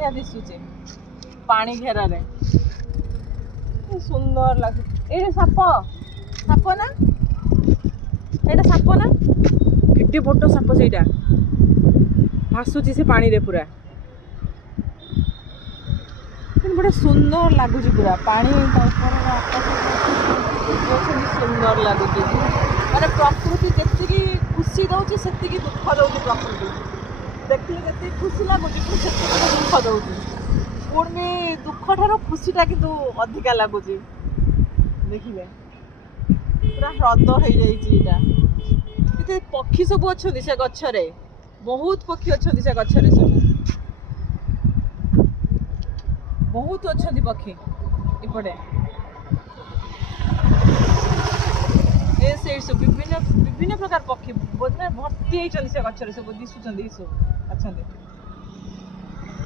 बढ़िया दिशुचे पानी घेर रे सुंदर लगे ये साप साप ना एटा साप ना केटे बड़ साप से भासुची से पानी रे पूरा बड़े सुंदर लगुच पूरा पानी सुंदर लगुच माने प्रकृति जी खुशी दौर से दुख दौर प्रकृति देखिए जी खुशी लगुच दुख दौर पुणी दुख ठार खुशीटा कि अधिका लगुच देखिए पूरा ह्रद हो जाइए पक्षी सब अच्छा से गचरे बहुत पक्षी अच्छा से गचरे सब बहुत अच्छा पक्षी इपटे सब विभिन्न विभिन्न प्रकार पक्षी भर्ती होती से गचरे सब दिशुं सब अच्छा